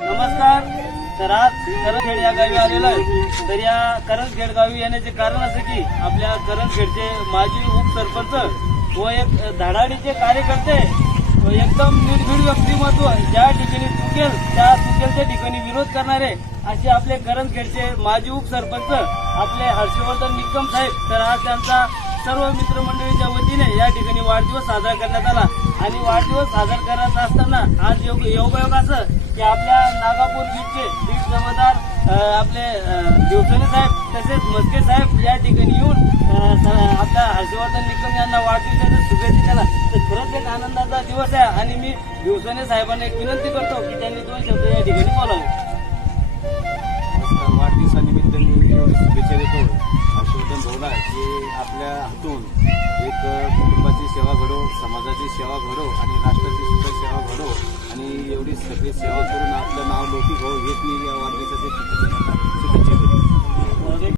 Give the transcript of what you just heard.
नमस्कार. तर आज करंजखेड या गावी आलेलो आहे. तर या करंजखेड गावी येण्याचे कारण असं की आपल्या करंजखेडचे माजी उपसरपंच व एक धडाडीचे कार्यकर्ते व एकदम निर्भीड व्यक्तिमत्व ज्या ठिकाणी चुकेल त्या चुकेलच्या ठिकाणी विरोध करणारे असे आपले करंजखेडचे माजी उपसरपंच आपले हर्षवर्धन निकम साहेब. तर आज त्यांचा सर्व मित्रमंडळीच्या वतीने या ठिकाणी वाढदिवस साजरा करण्यात आला. आणि वाढदिवस साजरा करत असताना आज योग योगायोग असं की आपल्या नागापूर बीचचे बीच जमादार आपले दिवसने साहेब तसेच मस्के साहेब या ठिकाणी येऊन आपल्या हर्षवर्धन निकम यांना वाढदिवसाच्या शुभेच्छा दिल्या तर खरंच एक आनंदाचा दिवस आहे. आणि मी दिवसाने साहेबांना एक विनंती करतो की त्यांनी हातून एक कुटुंबाची सेवा घडो समाजाची सेवा घडो आणि राष्ट्राची सुद्धा सेवा घडो आणि एवढी सगळी सेवा करून आपलं नाव